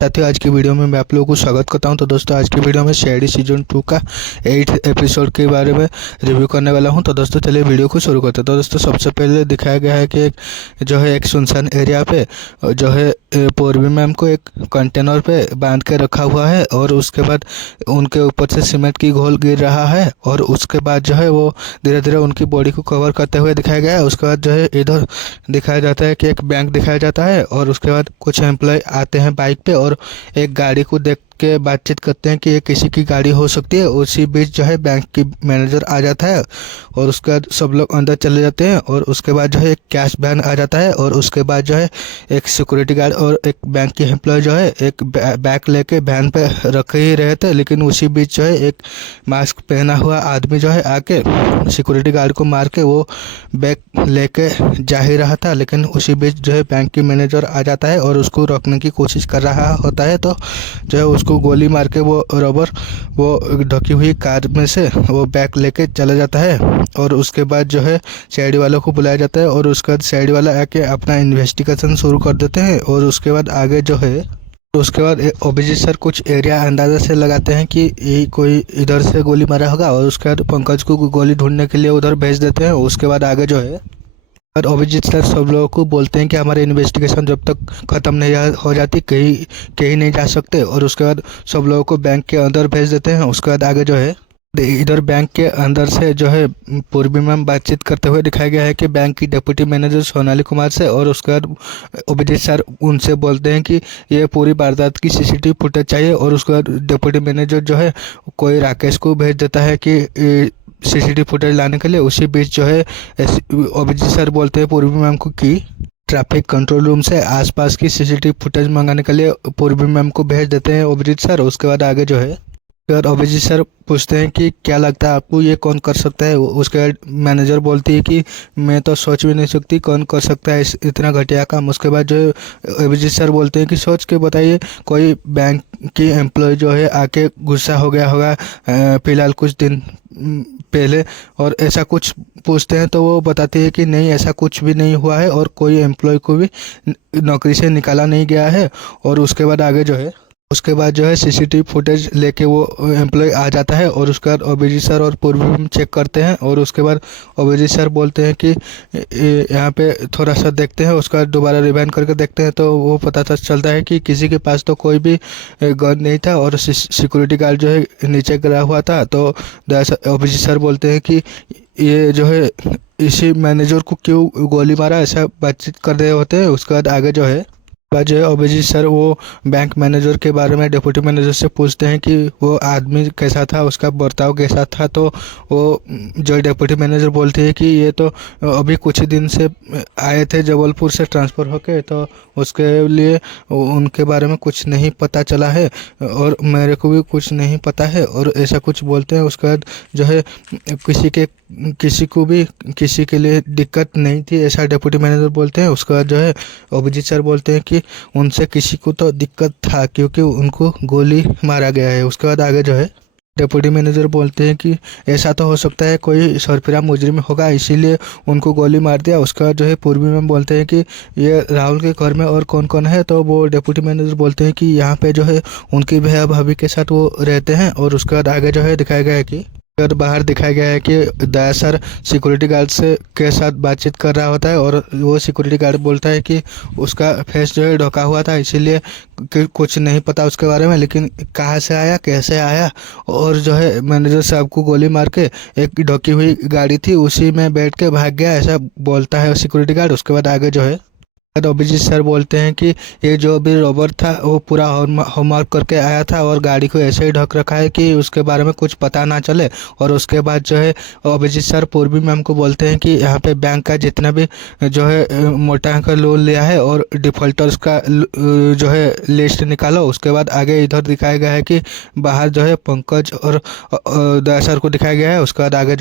साथियों, आज की वीडियो में मैं आप लोगों को स्वागत करता हूं। तो दोस्तों, आज की वीडियो में सीआईडी सीजन 2 का 8 एपिसोड के बारे में रिव्यू करने वाला हूं। तो दोस्तों, चलिए वीडियो को शुरू करते हैं। तो दोस्तों, सबसे पहले दिखाया गया है कि एक सुनसान एरिया पे जो है पूर्वी मैम को एक कंटेनर पे बांध के रखा हुआ है और उसके बाद उनके ऊपर से सीमेंट की घोल गिर रहा है और उसके बाद जो है वो धीरे धीरे उनकी बॉडी को कवर करते हुए दिखाया गया है। उसके बाद जो है इधर दिखाया जाता है कि एक बैंक दिखाया जाता है और उसके बाद कुछ एम्प्लॉय आते हैं बाइक पे और एक गाड़ी को देख के बातचीत करते हैं कि ये किसी की गाड़ी हो सकती है। उसी बीच जो है बैंक की मैनेजर आ जाता है और उसके बाद सब लोग अंदर चले जाते हैं और उसके बाद जो है एक कैश वैन आ जाता है और उसके बाद जो है एक सिक्योरिटी गार्ड और एक बैंक की एम्प्लॉय जो है एक बैग लेके वैन पे रखे ही रहे थे, लेकिन उसी बीच जो है एक मास्क पहना हुआ आदमी जो है आके सिक्योरिटी गार्ड को मार के वो बैग लेके जा ही रहा था। लेकिन उसी बीच जो है बैंक की मैनेजर आ जाता है और उसको रोकने की कोशिश कर रहा होता है, तो जो है उसको गोली मार के वो ढकी हुई कार में से वो बैग लेके चला जाता है। और उसके बाद जो है सीआईडी वालों को बुलाया जाता है और उसके बाद सीआईडी वाला आके अपना इन्वेस्टिगेशन शुरू कर देते हैं। और उसके बाद आगे जो है उसके बाद अभिजीत सर कुछ एरिया अंदाजा से लगाते हैं कि ये कोई इधर से गोली मारा होगा और उसके बाद पंकज को गोली ढूंढने के लिए उधर भेज देते हैं। उसके बाद आगे जो है और अभिजीत सर सब लोगों को बोलते हैं कि हमारे इन्वेस्टिगेशन जब तक ख़त्म नहीं हो जाती कहीं नहीं जा सकते। और उसके बाद सब लोगों को बैंक के अंदर भेज देते हैं। उसके बाद आगे जो है इधर बैंक के अंदर से जो है पूर्वी मैम बातचीत करते हुए दिखाया गया है कि बैंक की डिप्टी मैनेजर सोनाली कुमार से। और उसके बाद अभिजीत सर उनसे बोलते हैं कि ये पूरी वारदात की सीसीटीवी फुटेज चाहिए। और उसके बाद डिप्टी मैनेजर जो है कोई राकेश को भेज देता है कि सीसीटीवी फुटेज लाने के लिए। उसी बीच जो है अभिजीत सर बोलते हैं पूर्वी मैम को कि ट्रैफिक कंट्रोल रूम से आसपास की सीसीटीवी फुटेज मंगाने के लिए पूर्वी मैम को भेज देते हैं अभिजीत सर। उसके बाद आगे जो है और अभिजीत सर पूछते हैं कि क्या लगता है आपको ये कौन कर सकता है। उसके बाद मैनेजर बोलती है कि मैं तो सोच भी नहीं सकती कौन कर सकता है इतना घटिया काम। उसके बाद जो है अभिजीत सर बोलते हैं कि सोच के बताइए कोई बैंक की एम्प्लॉय जो है आके गुस्सा हो गया होगा फिलहाल कुछ दिन पहले और ऐसा कुछ पूछते हैं, तो वो बताती है कि नहीं ऐसा कुछ भी नहीं हुआ है और कोई एम्प्लॉय को भी नौकरी से निकाला नहीं गया है। और उसके बाद आगे जो है सीसीटीवी फुटेज लेके वो एम्प्लॉय आ जाता है और उसके बाद अभिजीत सर और पूर्वी चेक करते हैं। और उसके बाद अभिजीत सर बोलते हैं कि यहाँ पे थोड़ा सा देखते हैं। उसके बाद दोबारा रिवाइंड करके देखते हैं तो वो पता चलता है कि किसी के पास तो कोई भी गन नहीं था और सिक्योरिटी गार्ड जो है नीचे गिरा हुआ था। तो अभिजीत सर बोलते हैं कि ये जो है इसी मैनेजर को क्यों गोली मारा, ऐसा बातचीत कर रहे होते हैं। उसके बाद आगे जो है अभिजीत सर वो बैंक मैनेजर के बारे में डिप्टी मैनेजर से पूछते हैं कि वो आदमी कैसा था, उसका बर्ताव कैसा था। तो वो जो डिप्टी मैनेजर बोलते हैं कि ये तो अभी कुछ दिन से आए थे जबलपुर से ट्रांसफ़र होके, तो उसके लिए उनके बारे में कुछ नहीं पता चला है और मेरे को भी कुछ नहीं पता है और ऐसा कुछ बोलते हैं। उसके बाद जो है किसी को भी किसी के लिए दिक्कत नहीं थी, ऐसा डिप्टी मैनेजर बोलते हैं। उसके बाद जो है अभिजीत सर बोलते हैं कि उनसे किसी को तो दिक्कत था क्योंकि उनको गोली मारा गया है। उसके बाद आगे जो है डिप्टी मैनेजर बोलते हैं कि ऐसा तो हो सकता है कोई सरफिरा मुजरिम होगा इसीलिए उनको गोली मार दिया। उसके बाद जो है पूर्वी मैम बोलते हैं कि ये राहुल के घर में और कौन कौन है। तो वो डिप्टी मैनेजर बोलते हैं कि यहाँ पे जो है उनकी भैया भाभी के साथ वो रहते हैं। और उसके बाद आगे जो है दिखाया गया है कि और बाहर दिखाया गया है कि दया सर सिक्योरिटी गार्ड से के साथ बातचीत कर रहा होता है और वो सिक्योरिटी गार्ड बोलता है कि उसका फेस जो है ढका हुआ था इसीलिए कुछ नहीं पता उसके बारे में, लेकिन कहाँ से आया कैसे आया और जो है मैनेजर साहब को गोली मार के एक ढकी हुई गाड़ी थी उसी में बैठ के भाग गया, ऐसा बोलता है सिक्योरिटी गार्ड। उसके बाद आगे जो है अभिजीत सर बोलते हैं कि ये जो भी रॉबर था वो पूरा होमवर्क करके आया था और गाड़ी को ऐसे ही ढक रखा है कि उसके बारे में कुछ पता ना चले। और उसके बाद जो है अभिजीत सर पूर्वी मैम को बोलते हैं कि यहाँ पे बैंक का जितना भी जो है मोटा का लोन लिया है और डिफॉल्टर्स का जो है लिस्ट निकालो। उसके बाद आगे इधर दिखाया गया है कि बाहर जो है पंकज और दया सर को दिखाया गया है। उसके बाद आगे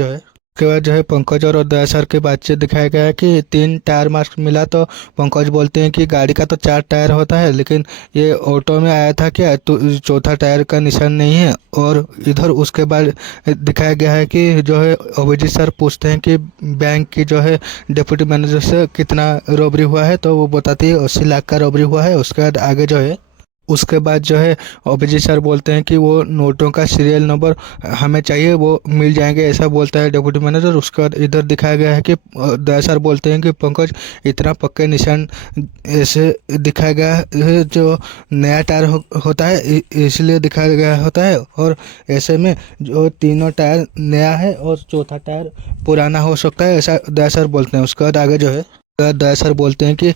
उसके बाद जो है पंकज और दया सर के बातचीत दिखाया गया है कि 3 टायर मार्क्स मिला। तो पंकज बोलते हैं कि गाड़ी का तो 4 टायर होता है लेकिन ये ऑटो में आया था क्या, तो चौथा टायर का निशान नहीं है। और इधर उसके बाद दिखाया गया है कि जो है अभिजीत सर पूछते हैं कि बैंक की जो है डिप्टी मैनेजर से कितना रॉबरी हुआ है, तो वो बताती है 80 लाख का रॉबरी हुआ है। उसके बाद आगे जो है उसके बाद जो है अभिजीत सर बोलते हैं कि वो नोटों का सीरियल नंबर हमें चाहिए, वो मिल जाएंगे, ऐसा बोलता है डिप्टी मैनेजर। उसके बाद इधर दिखाया गया है कि दया सर बोलते हैं कि पंकज इतना पक्के निशान ऐसे दिखाया गया है, जो नया टायर होता है इसलिए दिखाया गया होता है, और ऐसे में जो तीनों टायर नया है और चौथा टायर पुराना हो सकता है, ऐसा दया सर बोलते हैं। उसके बाद आगे जो है दया सर बोलते हैं कि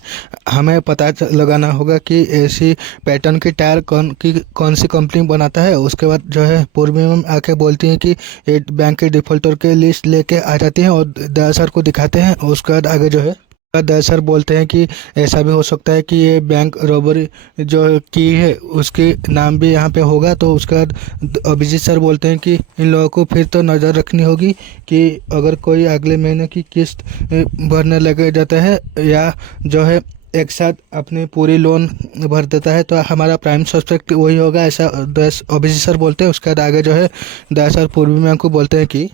हमें पता लगाना होगा कि ऐसी पैटर्न की टायर कौन सी कंपनी बनाता है। उसके बाद जो है पूर्वी मैम आके बोलती हैं कि ये बैंक के डिफॉल्टर के लिस्ट लेके आ जाती हैं और दया सर को दिखाते हैं। उसके बाद आगे जो है दया सर बोलते हैं कि ऐसा भी हो सकता है कि ये बैंक रॉबरी जो की है उसके नाम भी यहाँ पे होगा। तो उसके बाद अभिजीत सर बोलते हैं कि इन लोगों को फिर तो नज़र रखनी होगी कि अगर कोई अगले महीने की किस्त भरने लगे जाता है या जो है एक साथ अपनी पूरी लोन भर देता है तो हमारा प्राइम सस्पेक्ट वही होगा, ऐसा अभिजीत सर बोलते हैं। उसके बाद आगे जो है दया सर पूर्वी मैम को बोलते हैं कि,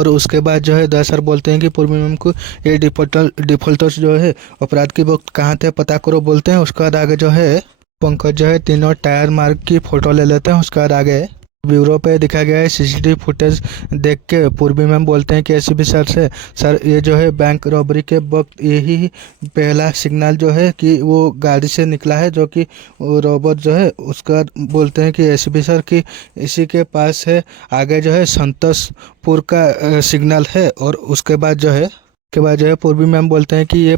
और उसके बाद जो है दया सर बोलते हैं कि पूर्वी मैम को ये डिफॉल्टर्स जो है अपराध की वक्त कहाँ थे पता करो बोलते हैं। उसके बाद आगे जो है पंकज जो है तीनों टायर मार्क की फ़ोटो ले लेते हैं। उसके बाद आगे ब्यूरो पे दिखाया गया है सीसीटीवी फुटेज देख के पूर्वी मैम बोलते हैं कि एसीपी सर से, सर ये जो है बैंक रॉबरी के वक्त यही पहला सिग्नल जो है कि वो गाड़ी से निकला है जो कि रॉबर जो है। उसके बाद बोलते हैं कि एसीपी सर की इसी के पास है, आगे जो है संतोषपुर का सिग्नल है। और उसके बाद जो है पूर्वी मैम बोलते हैं कि ये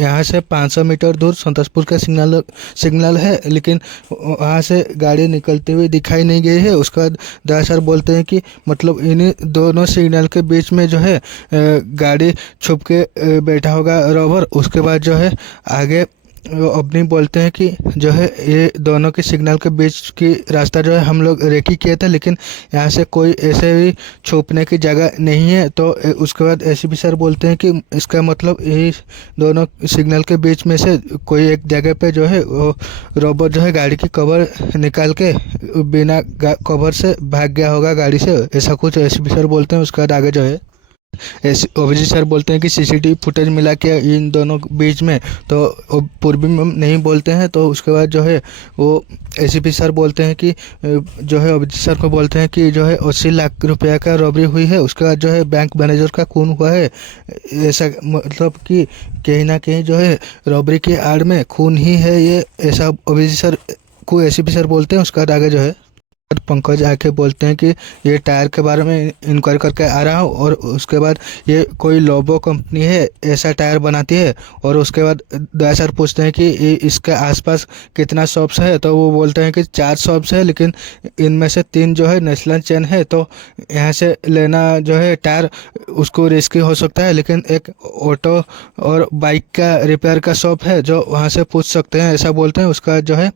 यहाँ से 500 मीटर दूर संतोषपुर का सिग्नल है, लेकिन वहाँ से गाड़ी निकलती हुई दिखाई नहीं गई है। उसके बाद दया सर बोलते हैं कि मतलब इन्हीं दोनों सिग्नल के बीच में जो है गाड़ी छुप के बैठा होगा रॉबर। उसके बाद जो है आगे वो अपनी बोलते हैं कि जो है ये दोनों के सिग्नल के बीच की रास्ता जो है हम लोग रेकी किए थे, लेकिन यहाँ से कोई ऐसे भी छुपने की जगह नहीं है। तो उसके बाद एसीपी सर बोलते हैं कि इसका मतलब यही दोनों सिग्नल के बीच में से कोई एक जगह पे जो है वो रोबोट जो है गाड़ी की कवर निकाल के बिना कवर से भाग गया होगा गाड़ी से, ऐसा कुछ एसीपी सर बोलते हैं। उसके बाद आगे जो है अभिजीत सर बोलते हैं कि सीसीटीवी फुटेज मिला के इन दोनों बीच में, तो पूर्वी मैम नहीं बोलते हैं। तो उसके बाद जो है वो एसीपी सर बोलते हैं कि जो है अभिजीत सर को बोलते हैं कि जो है 80 लाख रुपया का रॉबरी हुई है। उसके बाद जो है बैंक मैनेजर का खून हुआ है, ऐसा मतलब कि कहीं ना कहीं जो है रॉबरी की आड़ में खून ही है ये, ऐसा अभिजीत सर को एसीपी सर बोलते हैं। उसके बाद आगे जो है पंकज आके बोलते हैं कि ये टायर के बारे में इंक्वायरी करके आ रहा हूँ, और उसके बाद ये कोई लोबो कंपनी है ऐसा टायर बनाती है। और उसके बाद दया सर पूछते हैं कि इसके आसपास कितना शॉप्स है, तो वो बोलते हैं कि 4 शॉप्स है, लेकिन इनमें से 3 जो है नेशनल चेन है, तो यहाँ से लेना जो है टायर उसको रिस्की हो सकता है। लेकिन एक ऑटो और बाइक का रिपेयर का शॉप है जो वहाँ से पूछ सकते हैं, ऐसा बोलते हैं। उसका जो है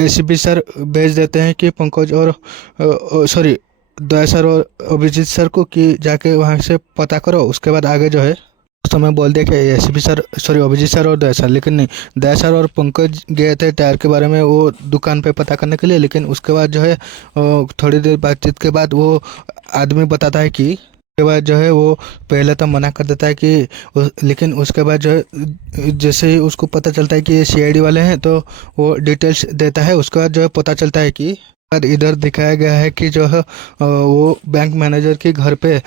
एसीपी सर भेज देते हैं कि पंकज और सॉरी दया सर और अभिजीत सर को कि जाके वहाँ से पता करो। उसके बाद आगे जो है तो मैं बोल दिया कि ACP sir sorry Abhijeet sir और दया सर, लेकिन नहीं, दया सर और पंकज गए थे टायर के बारे में वो दुकान पे पता करने के लिए। लेकिन उसके बाद जो है थोड़ी देर बातचीत के बाद वो आदमी बताता है कि के बाद जो है वो पहले तो मना कर देता है कि लेकिन उसके बाद जो है जैसे ही उसको पता चलता है कि ये सीआईडी वाले हैं तो वो डिटेल्स देता है। उसके बाद जो है पता चलता है कि इधर दिखाया गया है कि जो है वो बैंक मैनेजर के घर पे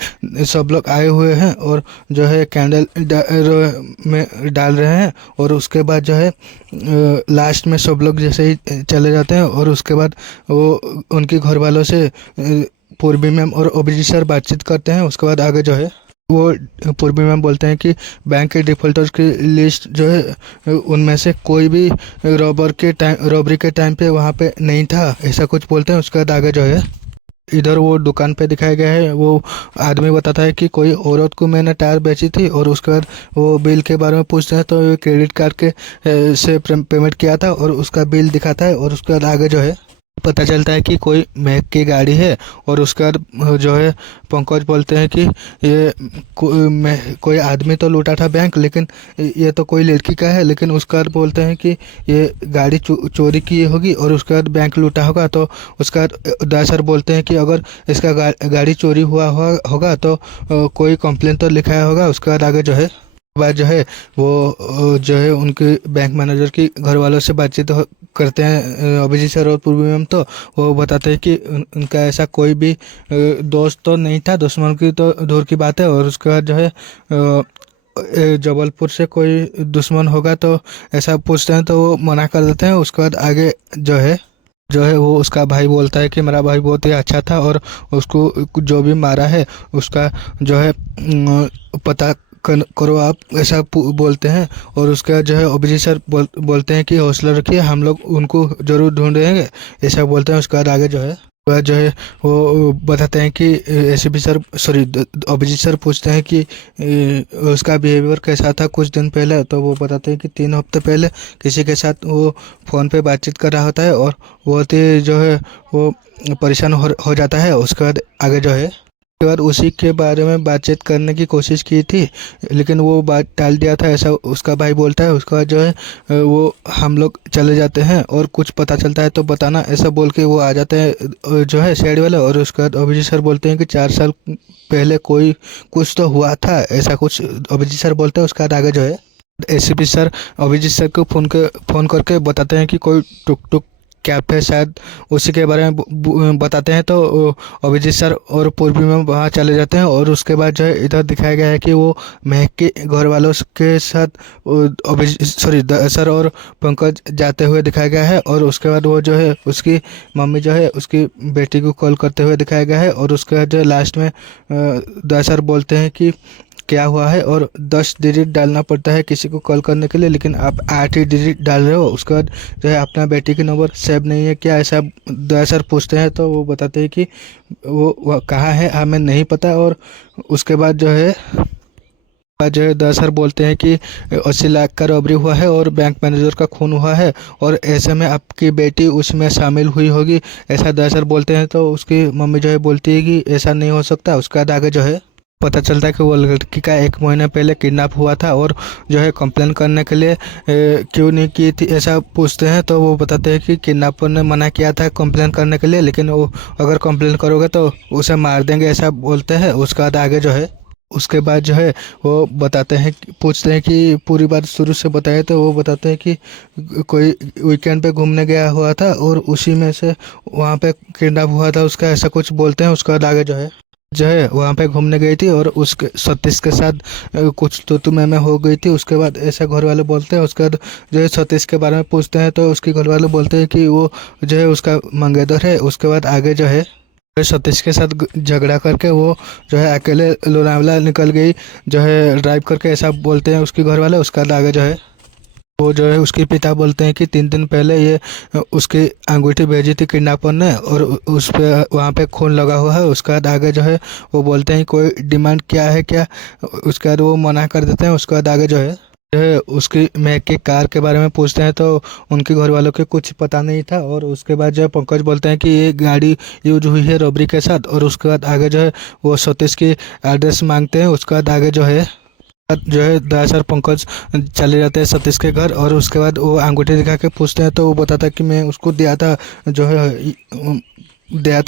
सब लोग आए हुए हैं और जो है कैंडल में डाल रहे हैं। और उसके बाद जो है लास्ट में सब लोग जैसे ही चले जाते हैं और उसके बाद वो उनके घर वालों से पूर्वी मैम और अभिजीत सर बातचीत करते हैं। उसके बाद आगे जो है वो पूर्वी मैम बोलते हैं कि बैंक के डिफॉल्टर्स की लिस्ट जो है उनमें से कोई भी रॉबरी के टाइम पे वहाँ पे नहीं था, ऐसा कुछ बोलते हैं। उसके बाद आगे जो है इधर वो दुकान पे दिखाया गया है, वो आदमी बताता है कि कोई औरत को मैंने टायर बेची थी। और उसके बाद वो बिल के बारे में पूछते हैं तो क्रेडिट कार्ड के से पेमेंट किया था और उसका बिल दिखाता है। और उसके बाद आगे जो है पता चलता है कि कोई महक की गाड़ी है। और उसके बाद जो है पंकज बोलते हैं कि ये कोई आदमी तो लूटा था बैंक, लेकिन ये तो कोई लड़की का है। लेकिन उसके बाद बोलते हैं कि ये गाड़ी चोरी की होगी और उसके बाद बैंक लूटा होगा। तो उसके बाद दया सर बोलते हैं कि अगर इसका गाड़ी चोरी हुआ होगा तो कोई कंप्लेन तो लिखाया होगा। उसके बाद आगे जो है बाद जो है वो जो है उनके बैंक मैनेजर की घर वालों से बातचीत करते हैं अभिजीत सर और पूर्वी मैम। तो वो बताते हैं कि उनका ऐसा कोई भी दोस्त तो नहीं था, दुश्मन की तो दूर की बात है। और उसके बाद जो है जबलपुर से कोई दुश्मन होगा तो ऐसा पूछते हैं तो वो मना कर देते हैं। उसके बाद आगे जो है वो उसका भाई बोलता है कि मेरा भाई बहुत ही अच्छा था और उसको जो भी मारा है उसका जो है पता करो आप, ऐसा बोलते हैं। और उसके बाद जो है अभिजीत सर बोलते हैं कि हौसला रखिए, हम लोग उनको ज़रूर ढूंढेंगे, ऐसा बोलते हैं। उसके बाद आगे जो है वो बताते हैं कि ACP sir sorry Abhijeet sir पूछते हैं कि उसका बिहेवियर कैसा था कुछ दिन पहले। तो वो बताते हैं कि 3 हफ्ते पहले किसी के साथ वो फ़ोन पे बातचीत कर रहा होता है और बहुत ही जो है वो परेशान हो जाता है। उसके बाद आगे जो है उसके बाद उसी के बारे में बातचीत करने की कोशिश की थी, लेकिन वो बात टाल दिया था, ऐसा उसका भाई बोलता है। उसके बाद जो है वो हम लोग चले जाते हैं और कुछ पता चलता है तो बताना, ऐसा बोल के वो आ जाते हैं जो है शेड वाले। और उसके बाद अभिजीत सर बोलते हैं कि 4 साल पहले कोई कुछ तो हुआ था, ऐसा कुछ अभिजीत सर बोलते हैं। उसके बाद आगे जो है एसीपी सर अभिजीत सर को फ़ोन करके बताते हैं कि कोई टुक टुक कैब है शायद, उसी के बारे में बताते हैं। तो अभिजीत सर और पूर्वी में वहाँ चले जाते हैं। और उसके बाद जो है इधर दिखाया गया है कि वो महक के घर वालों के साथ अभिजीत सॉरी सर और पंकज जाते हुए दिखाया गया है। और उसके बाद वो जो है उसकी मम्मी जो है उसकी बेटी को कॉल करते हुए दिखाया गया है। और उसके बाद जो है लास्ट में सर बोलते हैं कि क्या हुआ है और 10 डिजिट डालना पड़ता है किसी को कॉल करने के लिए, लेकिन आप 8 ही डिजिट डाल रहे हो। उसके बाद जो है अपना बेटी की नंबर सेव नहीं है क्या, ऐसा सर पूछते हैं। तो वो बताते हैं कि वो कहाँ है हमें नहीं पता। और उसके बाद जो है सर बोलते हैं कि 80 लाख का रॉबरी हुआ है और बैंक मैनेजर का खून हुआ है और ऐसे में आपकी बेटी उसमें शामिल हुई होगी, ऐसा सर बोलते हैं। तो उसकी मम्मी जो है बोलती है कि ऐसा नहीं हो सकता। उसके बाद आगे जो है पता चलता है कि वो लड़की का 1 महीना पहले किडनैप हुआ था और जो है कंप्लेन करने के लिए क्यों नहीं की थी, ऐसा पूछते हैं। तो वो बताते हैं कि किडनैपर ने मना किया था कंप्लेन करने के लिए, लेकिन वो अगर कंप्लेन करोगे तो उसे मार देंगे, ऐसा बोलते हैं। उसके बाद आगे जो है उसके बाद जो है वो बताते हैं पूछते हैं कि पूरी बात शुरू से बताए। तो वो बताते हैं कि कोई वीकेंड पे घूमने गया हुआ था और उसी में से वहाँ पे किडनैप हुआ था उसका, ऐसा कुछ बोलते हैं। उसके बाद आगे जो है वहाँ पे घूमने गई थी और उसके सतीश के साथ कुछ तो मैं हो गई थी, उसके बाद ऐसा घर वाले बोलते हैं। उसके बाद जो है सतीश के बारे में पूछते हैं तो उसके घर वाले बोलते हैं कि वो जो है उसका मंगेतर है। उसके बाद आगे जो है सतीश के साथ झगड़ा करके वो जो है अकेले लोनावला निकल गई जो है ड्राइव करके, ऐसा बोलते हैं उसके घर वाले। उसके बाद आगे जो है वो जो है उसके पिता बोलते हैं कि 3 दिन पहले ये उसकी अंगूठी भेजी थी किडनैपर ने और उस पे वहाँ पे खून लगा हुआ है। उसके बाद आगे जो है वो बोलते हैं कोई डिमांड क्या है क्या, उसके बाद वो मना कर देते हैं। उसके बाद आगे जो है उसकी महक की कार के बारे में पूछते हैं तो उनके घर वालों के कुछ पता नहीं था। और उसके बाद जो है पंकज बोलते हैं कि ये गाड़ी यूज हुई है रॉबरी के साथ। और उसके बाद आगे जो है वो सतीश की एड्रेस मांगते हैं। उसके बाद आगे जो है दरअसल पंकज चले जाते हैं सतीश के घर और उसके बाद वो अंगूठी दिखा के पूछते हैं तो वो बताता है कि मैं उसको दिया था।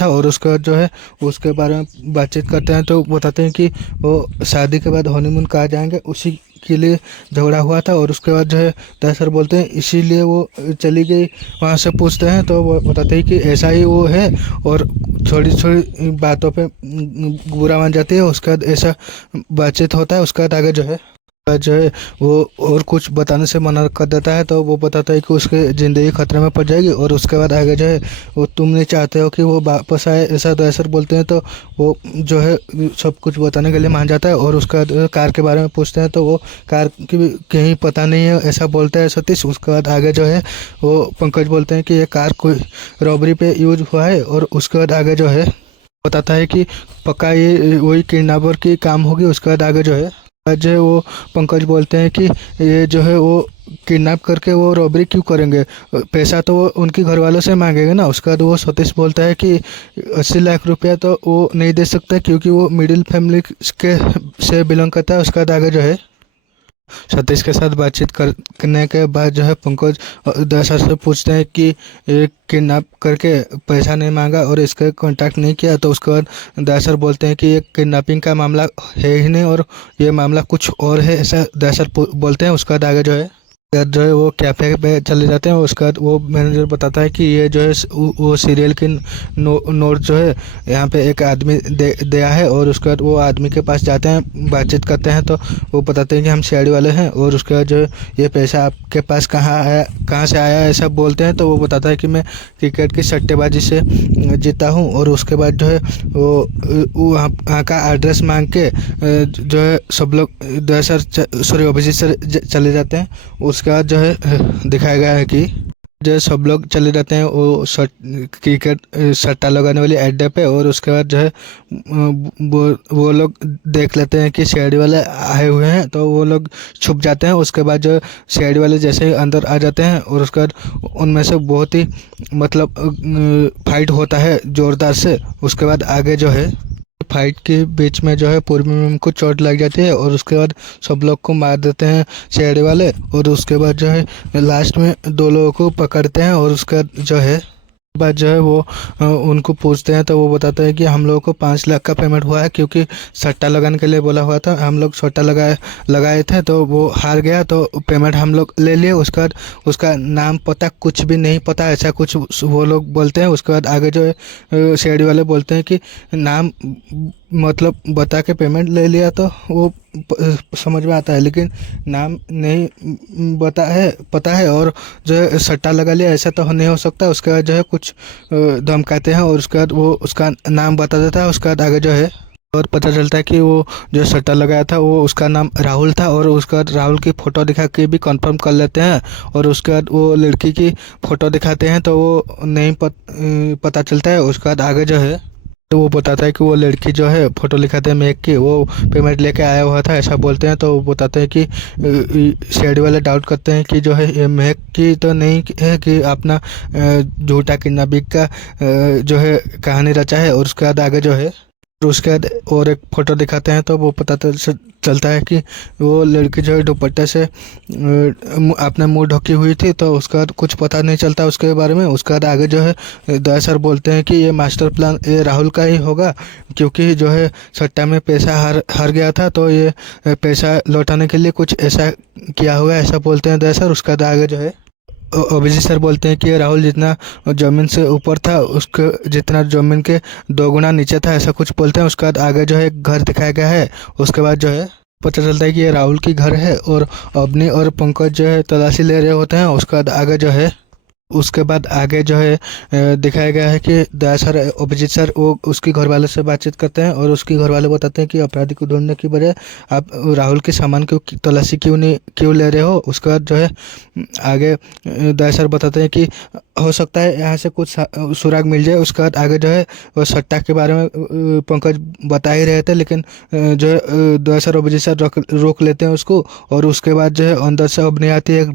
और उसके बाद जो है उसके बारे में बातचीत करते हैं तो बताते हैं कि वो शादी के बाद हनीमून कहाँ जाएंगे उसी के लिए झगड़ा हुआ था। और उसके बाद जो है दरअसल बोलते हैं इसीलिए वो चली गई वहाँ से पूछते हैं तो वो बताते हैं कि ऐसा ही वो है और थोड़ी थोड़ी बातों पे बुरा मान जाती है। उसके बाद ऐसा बातचीत होता है। उसके बाद आगे जो है वो और कुछ बताने से मना कर देता है। तो वो बताता है कि उसकी ज़िंदगी खतरे में पड़ जाएगी। और उसके बाद आगे जो है वो तुम नहीं चाहते हो कि वो वापस आए, ऐसा दरअसल बोलते हैं। तो वो जो है सब कुछ बताने के लिए मान जाता है। और उसका कार के बारे में पूछते हैं तो वो कार की भी कहीं पता नहीं है, ऐसा बोलता है सतीश। उसके बाद आगे जो है वो पंकज बोलते हैं कि ये कार कोई रॉबरी पे यूज हुआ है। और उसके बाद आगे जो है बताता है कि पक्का ये वही किडनैपर की काम होगी। उसके बाद आगे जो है वो पंकज बोलते हैं कि ये जो है वो किडनैप करके वो रॉबरी क्यों करेंगे, पैसा तो वो उनके घर वालों से मांगेंगे ना। उसके बाद वो सतीश बोलता है कि 80 लाख रुपया तो वो नहीं दे सकता क्योंकि वो मिडिल फैमिली के से बिलोंग करता है। उसके बाद आगे जो है सतीश के साथ बातचीत करने के बाद जो है पंकज दया सर से पूछते हैं कि किडनैप करके पैसा नहीं मांगा और इसका कांटेक्ट नहीं किया। तो उसके बाद दया सर बोलते हैं कि ये किडनैपिंग का मामला है ही नहीं और ये मामला कुछ और है, ऐसा दया सर बोलते हैं। उसके बाद आगे जो है वो कैफ़े पे चले जाते हैं। उसके बाद वो मैनेजर बताता है कि ये जो है वो सीरियल की नोट जो है यहाँ पे एक आदमी दिया है। और उसके बाद वो आदमी के पास जाते हैं, बातचीत करते हैं। तो वो बताते हैं कि हम सीआईडी वाले हैं। और उसके बाद जो है ये पैसा आपके पास कहाँ से आया ऐसा बोलते हैं। तो वो बताता है कि मैं क्रिकेट की सट्टेबाजी से जीता हूँ। और उसके बाद जो है वो वहाँ का एड्रेस मांग के जो है सब लोग दया सर सॉरी अभिजीत सर चले जाते हैं। उसके बाद जो है दिखाया गया है कि जो सब लोग चले जाते हैं वो क्रिकेट सट्टा लगाने वाली अड्डे पे। और उसके बाद जो है वो लोग देख लेते हैं कि सीआईडी वाले आए हुए हैं, तो वो लोग छुप जाते हैं। उसके बाद जो सीआईडी वाले जैसे ही अंदर आ जाते हैं और उसके बाद उनमें से बहुत ही मतलब फाइट होता है ज़ोरदार से। उसके बाद आगे जो है फाइट के बीच में जो है पूर्वी मैम को चोट लग जाती है और उसके बाद सब लोग को मार देते हैं सीआईडी वाले। और उसके बाद जो है लास्ट में 2 लोगों को पकड़ते हैं। और उसके बाद जो है वो उनको पूछते हैं। तो वो बताते हैं कि हम लोगों को 5 लाख का पेमेंट हुआ है, क्योंकि सट्टा लगाने के लिए बोला हुआ था। हम लोग सट्टा लगाए थे तो वो हार गया, तो पेमेंट हम लोग ले लिए। उसके बाद उसका नाम पता कुछ भी नहीं पता, ऐसा कुछ वो लोग बोलते हैं। उसके बाद आगे जो है सीआईडी वाले बोलते हैं कि नाम मतलब बता के पेमेंट ले लिया तो वो समझ में आता है, लेकिन नाम नहीं पता है और जो है सट्टा लगा लिया, ऐसा तो नहीं हो सकता। उसके बाद जो है कुछ धमकाते हैं और उसके बाद वो उसका नाम बता देता है। उसके बाद आगे जो है और पता चलता है कि वो जो सट्टा लगाया था वो उसका नाम राहुल था। और उसके बाद राहुल की फ़ोटो दिखा के भी कंफर्म कर लेते हैं। और उसके बाद वो लड़की की फ़ोटो दिखाते हैं तो वो नहीं पता चलता है। उसके बाद आगे जो है तो वो बताता है कि वो लड़की जो है फ़ोटो दिखाते हैं मेघ की, वो पेमेंट लेके आया हुआ था, ऐसा बोलते हैं। तो वो बताते हैं कि सीआईडी वाले डाउट करते हैं कि जो है ये मेघ की तो नहीं है, कि अपना झूठा किडनैपिंग का जो है कहानी रचा है। और उसके बाद आगे जो है उसके बाद और एक फ़ोटो दिखाते हैं तो वो पता चलता है कि वो लड़की जो है दुपट्टे से अपना मुंह ढकी हुई थी। तो उसके बाद कुछ पता नहीं चलता उसके बारे में। उसके बाद आगे जो है दया सर बोलते हैं कि ये मास्टर प्लान ये राहुल का ही होगा, क्योंकि जो है सट्टा में पैसा हार गया था, तो ये पैसा लौटाने के लिए कुछ ऐसा किया होगा, ऐसा बोलते हैं दया सर। उसके बाद आगे जो है अभिजीत सर बोलते हैं कि राहुल जितना ज़मीन से ऊपर था उसके जितना ज़मीन के 2 गुना नीचे था, ऐसा कुछ बोलते हैं। उसके बाद आगे जो है एक घर दिखाया गया है। उसके बाद जो है पता चलता है कि ये राहुल की घर है और अवनी और पंकज जो है तलाशी ले रहे होते हैं। उसके बाद आगे जो है दिखाया गया है कि दया सर अभिजीत सर वो उसकी घरवाले से बातचीत करते हैं और उसकी घरवाले बताते हैं कि अपराधी को ढूंढने की बजाय आप राहुल के सामान को तलाशी क्यों ले रहे हो। उसके बाद जो है आगे दया सर बताते हैं कि हो सकता है यहाँ से कुछ सुराग मिल जाए। उसके बाद आगे जो है वो सट्टा के बारे में पंकज बता ही रहे थे, लेकिन जो है दया सर अभिजीत सर रोक लेते हैं उसको। और उसके बाद जो है अंदर से अवनी आती है एक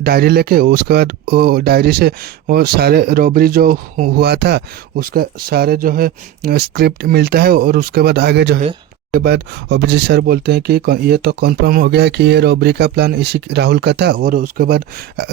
डायरी लेके। उसके बाद वो डायरी से वो सारे रॉबरी जो हुआ था उसका सारे जो है स्क्रिप्ट मिलता है। और उसके बाद आगे जो है के बाद अभिजीत सर बोलते हैं कि ये तो कंफर्म हो गया कि ये रॉबरी का प्लान इसी राहुल का था। और उसके बाद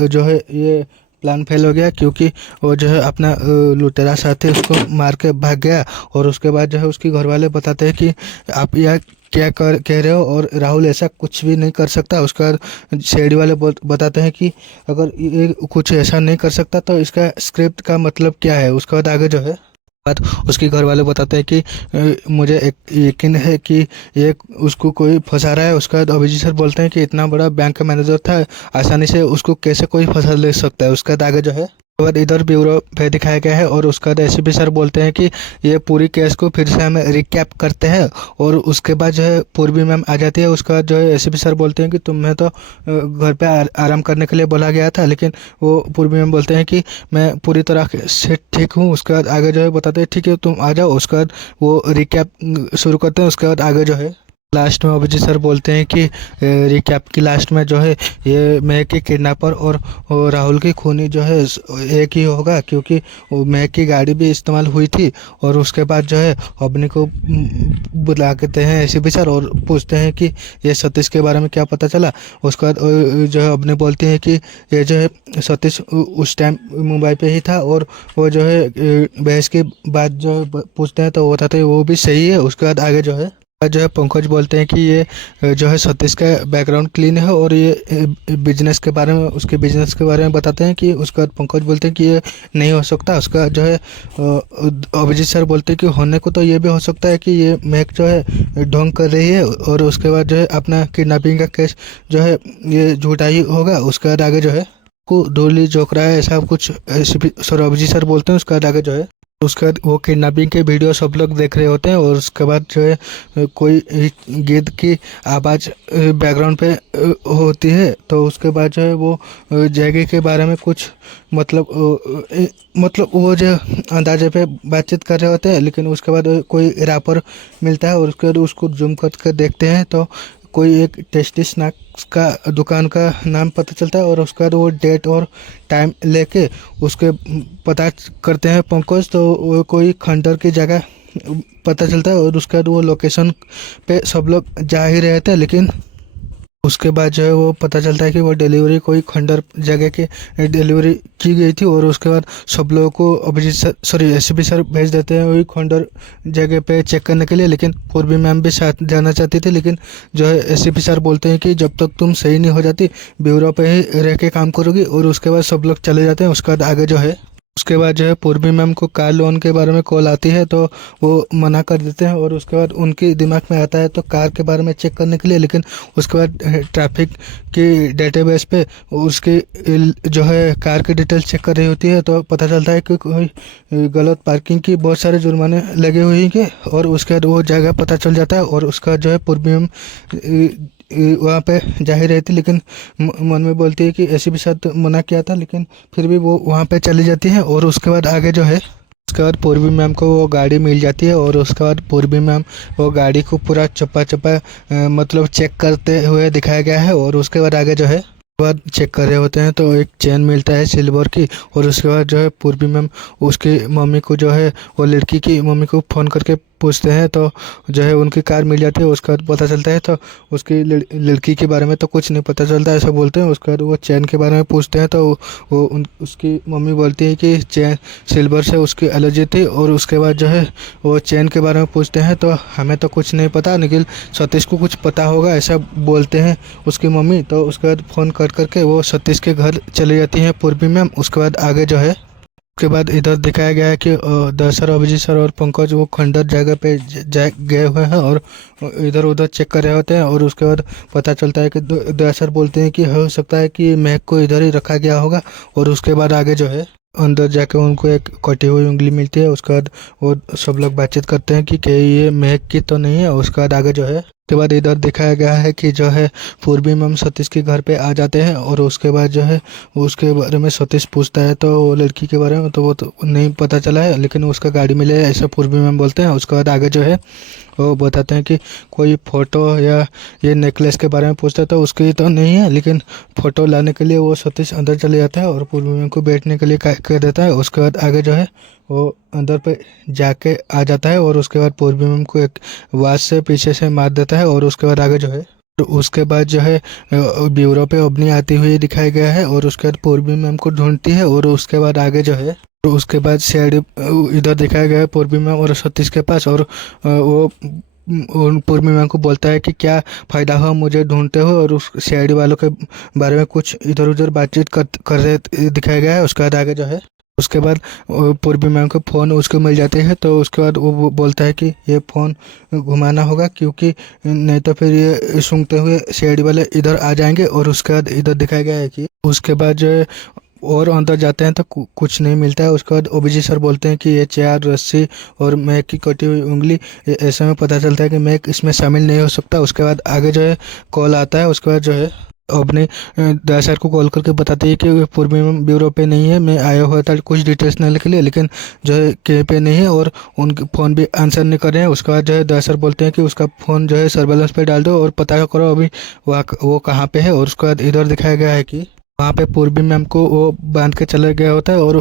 जो है ये प्लान फेल हो गया, क्योंकि वो जो है अपना लुटेरा साथी उसको मार के भाग गया। और उसके बाद जो है उसकी घरवाले बताते हैं कि आप यह क्या कह रहे हो और राहुल ऐसा कुछ भी नहीं कर सकता। उसके बाद सीआईडी वाले बताते हैं कि अगर ये कुछ ऐसा नहीं कर सकता तो इसका स्क्रिप्ट का मतलब क्या है। उसके बाद आगे जो है बात उसके घर वाले बताते हैं कि मुझे एक यकीन है कि ये उसको कोई फंसा रहा है। उसके बाद अभिजीत सर बोलते हैं कि इतना बड़ा बैंक का मैनेजर था, आसानी से उसको कैसे कोई फंसा ले सकता है। उसके बाद आगे जो है बाद इधर ब्यूरो पे दिखाया गया है। और उसके बाद एसीपी सर बोलते हैं कि ये पूरी केस को फिर से हम रिकैप करते हैं। और उसके बाद जो है पूर्वी मैम आ जाती है। उसके बाद जो है एसीपी सर बोलते हैं कि तुम्हें तो घर पे आराम करने के लिए बोला गया था, लेकिन वो पूर्वी मैम बोलते हैं कि मैं पूरी तरह से ठीक हूँ। उसके बाद आगे जो है बताते हैं ठीक है तुम आ जाओ। उसके बाद वो रिकैप शुरू करते हैं। उसके बाद आगे जो है लास्ट में अभिजीत सर बोलते हैं कि रिकैप की लास्ट में जो है ये महक की किडनैपर और राहुल की खूनी जो है एक ही होगा, क्योंकि वो महक की गाड़ी भी इस्तेमाल हुई थी। और उसके बाद जो है अवनी को बुलाते हैं एसीपी सर और पूछते हैं कि ये सतीश के बारे में क्या पता चला। उसके बाद जो है अवनी बोलती है कि ये जो है सतीश उस टाइम मुंबई पे ही था, और वो जो है बहस की बात जो पूछते हैं तो वो बताते हैं वो भी सही है। उसके बाद आगे जो है पंकज बोलते हैं कि ये जो है सतीश का बैकग्राउंड क्लीन है, और ये बिजनेस के बारे में उसके बिजनेस के बारे में बताते हैं कि उसके बाद पंकज बोलते हैं कि ये नहीं हो सकता। उसका जो है अभिजीत सर बोलते हैं कि होने को तो ये भी हो सकता है कि ये महक जो है ढोंग कर रही है, और उसके बाद जो है अपना किडनैपिंग का केस जो है ये झूठा ही होगा। उसके बाद आगे जो है को डोली जोक रहा है ऐसा कुछ सर अभिजीत सर बोलते हैं। उसके बाद आगे जो है उसके बाद वो किडनैपिंग के वीडियो सब लोग देख रहे होते हैं, और उसके बाद जो है कोई गिद्ध की आवाज़ बैकग्राउंड पे होती है। तो उसके बाद जो है वो जगह के बारे में कुछ मतलब वो जो अंदाजे पे बातचीत कर रहे होते हैं, लेकिन उसके बाद कोई रैपर मिलता है और उसके बाद उसको जूम कर देखते हैं तो कोई एक टेस्टी स्नैक्स का दुकान का नाम पता चलता है। और उसके बाद वो डेट और टाइम लेके उसके पता करते हैं पंकज, तो वो कोई खंडर की जगह पता चलता है। और उसके बाद वो लोकेशन पे सब लोग जा ही रहे थे, लेकिन उसके बाद जो है वो पता चलता है कि वो डिलीवरी कोई खंडर जगह की डिलीवरी की गई थी। और उसके बाद सब लोगों को अभिजीत एसीपी सर भेज देते हैं वही खंडर जगह पे चेक करने के लिए, लेकिन पूर्वी मैम भी साथ जाना चाहती थी। लेकिन जो है एसीपी सर बोलते हैं कि जब तक तुम सही नहीं हो जाती ब्यूरो पे ही रह के काम करोगी। और उसके बाद सब लोग चले जाते हैं। उसके बाद आगे जो है उसके बाद जो है पूर्वी मैम को कार लोन के बारे में कॉल आती है, तो वो मना कर देते हैं। और उसके बाद उनके दिमाग में आता है तो कार के बारे में चेक करने के लिए, लेकिन उसके बाद ट्रैफिक की डेटाबेस पे उसकी जो है कार की डिटेल चेक कर रही होती है, तो पता चलता है कि कोई गलत पार्किंग की बहुत सारे जुर्माने लगे हुए हैं। और उसके बाद वो जगह पता चल जाता है, और उसका जो है पूर्वी मैम वहाँ पे जा ही रही थी, लेकिन मन में बोलती है कि ऐसे भी साथ मना किया था, लेकिन फिर भी वो वहाँ पे चली जाती है। और उसके बाद आगे जो है उसके बाद पूर्वी मैम को वो गाड़ी मिल जाती है, और उसके बाद पूर्वी मैम वो गाड़ी को पूरा चप्पा चप्पा मतलब चेक करते हुए दिखाया गया है। और उसके बाद आगे जो है बाद चेक कर रहे होते हैं तो एक चेन मिलता है सिल्वर की। और उसके बाद जो है पूर्वी मैम उसकी मम्मी को जो है वो लड़की की मम्मी को फ़ोन करके पूछते हैं, तो जो है उनकी कार मिल जाती है। उसके बाद पता चलता है तो उसकी लड़की के बारे में तो कुछ नहीं पता चलता ऐसा बोलते हैं। उसके बाद वो चैन के बारे में पूछते हैं, तो वो उसकी मम्मी बोलती है कि चैन सिल्वर से उसकी एलर्जी थी। और उसके बाद जो है वो चैन के बारे में पूछते हैं, तो हमें तो कुछ नहीं पता, लेकिन सतीश को कुछ पता होगा ऐसा बोलते हैं उसकी मम्मी। तो उसके बाद फ़ोन कर करके वो सतीश के घर चली जाती हैं पूर्वी मैम। उसके बाद आगे जो है उसके बाद इधर दिखाया गया है कि दशर अभिजीत सर और पंकज वो खंडर जगह पे गए हुए हैं और इधर उधर चेक कर रहे होते हैं। और उसके बाद पता चलता है कि दशर बोलते हैं कि हो सकता है कि महक को इधर ही रखा गया होगा। और उसके बाद आगे जो है अंदर जाके उनको एक कटी हुई उंगली मिलती है। उसके बाद वो सब लोग बातचीत करते हैं कि ये महक की तो नहीं है। उसके बाद आगे जो है उसके बाद इधर दिखाया गया है कि जो है पूर्वी मैम सतीश के घर पे आ जाते हैं। और उसके बाद जो है उसके बारे में सतीश पूछता है तो वो लड़की के बारे में तो वो तो नहीं पता चला है, लेकिन उसका गाड़ी मिले ऐसा पूर्वी मैम बोलते हैं। उसके बाद आगे जो है वो बताते हैं कि कोई फ़ोटो या ये नेकलेस के बारे में पूछता है तो उसकी तो नहीं है, लेकिन फ़ोटो लाने के लिए वो सतीश अंदर चले जाता है और पूर्वी मैम को बैठने के लिए कह देता है। उसके बाद आगे जो है वो अंदर पे जाके आ जाता है और उसके बाद पूर्वी मैम को एक वाच से पीछे से मार देता है। और उसके बाद आगे जो है तो उसके बाद जो है ब्यूरो पे अवनी आती हुई दिखाया गया है और उसके बाद पूर्वी मैम को ढूंढती है। और उसके बाद आगे जो है तो उसके बाद सीआईडी इधर दिखाया गया है पूर्वी मैम और सतीश के पास। और वो पूर्वी मैम को बोलता है कि क्या फ़ायदा हुआ मुझे ढूंढते हो, और उस सीआईडी वालों के बारे में कुछ इधर उधर बातचीत कर रहे दिखाया गया है। उसके बाद आगे जो है उसके बाद पूर्वी मैम को फ़ोन उसको मिल जाती है। तो उसके बाद वो बोलता है कि ये फ़ोन घुमाना होगा क्योंकि नहीं तो फिर ये सूंघते हुए सीआईडी वाले इधर आ जाएंगे। और उसके बाद इधर दिखाया गया है कि उसके बाद जो है और अंदर जाते हैं तो कुछ नहीं मिलता है। उसके बाद ओबीजी सर बोलते हैं कि ये चेयर रस्सी और मैक की कटी हुई उंगली ऐसे में पता चलता है कि मैक इसमें शामिल नहीं हो सकता। उसके बाद आगे जो है कॉल आता है। उसके बाद जो है अपने दया सर को कॉल करके बताते हैं कि पूर्वी ब्यूरो पे नहीं है, मैं आया हुआ था कुछ डिटेल्स लेने के लिए, लेकिन जो है कहीं पे नहीं है और उनके फ़ोन भी आंसर नहीं कर रहे हैं। उसके बाद जो है दया सर बोलते हैं कि उसका फ़ोन जो है सर्वेलेंस पे डाल दो और पता करो अभी वो कहाँ पे है। और उसके बाद इधर दिखाया गया है कि वहाँ पे पूर्वी मैम को वो बांध के चला गया होता है और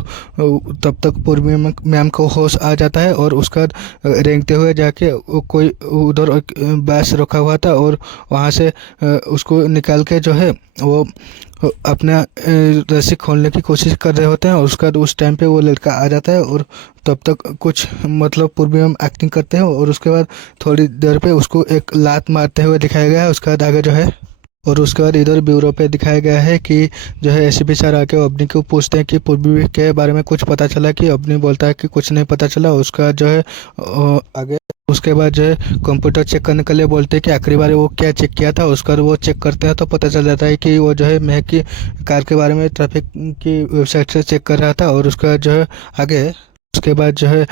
तब तक पूर्वी मैम को होश आ जाता है और उसके बाद रेंगते हुए जाके कोई उधर बैस रखा हुआ था और वहाँ से उसको निकाल के जो है वो अपना रस्सी खोलने की कोशिश कर रहे होते हैं। और उसके बाद उस टाइम पे वो लड़का आ जाता है और तब तक कुछ मतलब पूर्वी मैम एक्टिंग करते हैं और उसके बाद थोड़ी देर पे उसको एक लात मारते हुए दिखाया गया है। उसके बाद आगे जो है और उसके बाद इधर ब्यूरो पे दिखाया गया है कि जो है एसीपी सर आके अवनी को पूछते हैं कि पूर्वी के बारे में कुछ पता चला, कि अवनी बोलता है कि कुछ नहीं पता चला। उसके बाद जो है आगे उसके बाद जो है कंप्यूटर चेक करने के लिए बोलते हैं कि आखिरी बार वो क्या चेक किया था। उसका वो चेक करते हैं तो पता चल जाता है कि वो जो है महक की कार के बारे में ट्रैफिक की वेबसाइट से चेक कर रहा था। और उसके बाद जो है आगे उसके बाद जो है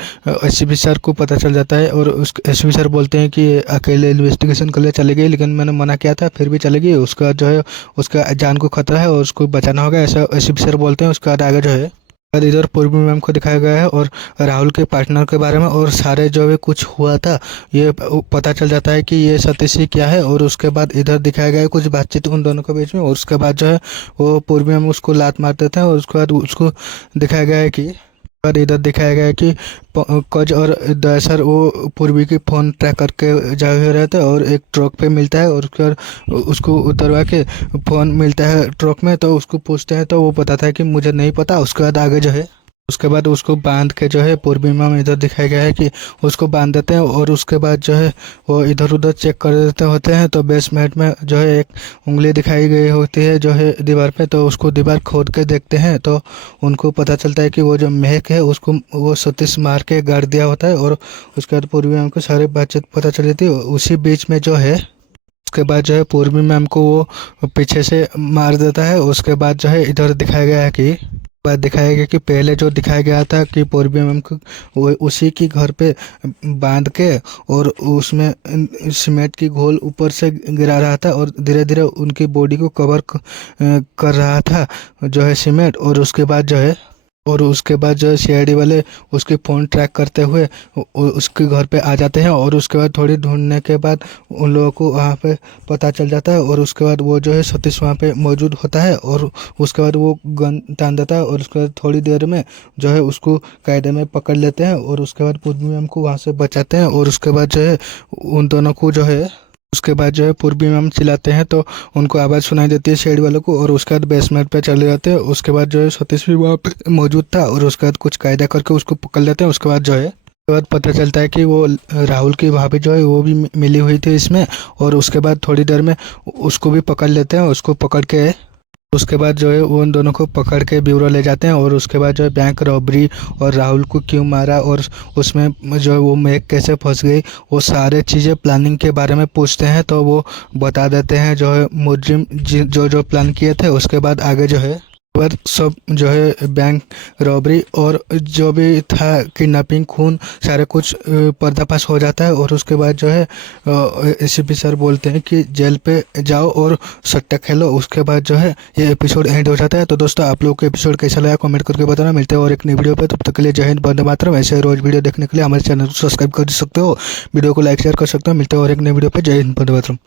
एसपी सर को पता चल जाता है और उस एसपी सर बोलते हैं कि अकेले इन्वेस्टिगेशन के लिए चले गई, लेकिन मैंने मना किया था फिर भी चले गई। उसका जो है उसका जान को खतरा है और उसको बचाना होगा, ऐसा एसपी सर बोलते हैं। उसके बाद आगे जो है और इधर पूर्वी मैम को दिखाया गया है और राहुल के पार्टनर के बारे में और सारे जो भी कुछ हुआ था ये पता चल जाता है कि ये सतीश ही क्या है। और उसके बाद इधर दिखाया गया है कुछ बातचीत उन दोनों के बीच में। और उसके बाद जो है वो पूर्वी मैम उसको लात मार देते हैं और उसके बाद उसको दिखाया गया है कि और इधर दिखाया गया है कि कज और दयासर वो पूर्वी की फ़ोन ट्रैक करके जा रहे थे और एक ट्रक पे मिलता है और उसके बाद उसको उतरवा के फ़ोन मिलता है ट्रक में। तो उसको पूछते हैं तो वो बताता है कि मुझे नहीं पता। उसके बाद आगे जो है उसके बाद उसको बांध के जो है पूर्वी मैम इधर दिखाया गया है कि उसको बांध देते हैं और उसके बाद जो है वो इधर उधर चेक कर देते होते हैं। तो बेसमेंट में जो है एक उंगली दिखाई गई होती है जो है दीवार पे, तो उसको दीवार खोद के देखते हैं तो उनको पता चलता है कि वो जो महक है उसको वो सतीश मार के गाड़ दिया होता है। और उसके बाद पूर्वी मैम को सारी बातचीत पता चली थी। उसी बीच में जो है उसके बाद जो है पूर्वी मैम को वो पीछे से मार देता है। उसके बाद जो है इधर दिखाया गया है कि बात दिखाया गया कि पहले जो दिखाया गया था कि पूर्वी मैम को वो उसी की घर पे बांध के और उसमें सीमेंट की घोल ऊपर से गिरा रहा था और धीरे धीरे उनकी बॉडी को कवर कर रहा था जो है सीमेंट। और उसके बाद जो है सीआईडी वाले उसके फ़ोन ट्रैक करते हुए उसके घर पे आ जाते हैं और उसके बाद थोड़ी ढूंढने के बाद उन लोगों को वहाँ पे पता चल जाता है। और उसके बाद वो जो है सतीश वहाँ पे मौजूद होता है और उसके बाद वो गन तान देता है और उसके बाद थोड़ी देर में जो है उसको कायदे में पकड़ लेते हैं और उसके बाद पूर्वी मैम को वहाँ से बचाते हैं। और उसके बाद जो है उन दोनों को जो है उसके बाद जो है पूर्वी मैम चिल्लाते हैं तो उनको आवाज़ सुनाई देती है शेड वालों को और उसके बाद बेसमेंट पे चले जाते हैं। उसके बाद जो है सतीश भी वहाँ पे मौजूद था और उसके बाद कुछ कायदा करके उसको पकड़ लेते हैं। उसके बाद जो है उसके बाद पता चलता है कि वो राहुल की भाभी जो है वो भी मिली हुई थी इसमें। और उसके बाद थोड़ी देर में उसको भी पकड़ लेते हैं। उसको पकड़ के उसके बाद जो है वो उन दोनों को पकड़ के ब्यूरो ले जाते हैं और उसके बाद जो है बैंक रॉबरी और राहुल को क्यों मारा और उसमें जो है वो महक कैसे फंस गई वो सारे चीज़ें प्लानिंग के बारे में पूछते हैं। तो वो बता देते हैं जो है मुजरिम जो जो प्लान किए थे। उसके बाद आगे जो है पर सब जो है बैंक रॉबरी और जो भी था किडनैपिंग खून सारे कुछ पर्दाफाश हो जाता है। और उसके बाद जो है एसीपी सर बोलते हैं कि जेल पे जाओ और सट्टा खेलो। उसके बाद जो है ये एपिसोड एंड हो जाता है। तो दोस्तों आप लोग को एपिसोड कैसा लगा कमेंट करके बताना। मिलते हैं और एक नई वीडियो पे, तब तक के लिए जय हिंद वंदे मातरम। ऐसे रोज वीडियो देखने के लिए हमारे चैनल को सब्सक्राइब कर सकते हो, वीडियो को लाइक शेयर कर सकते हो। मिलते हैं और एक नई वीडियो पे, जय हिंद वंदे मातरम।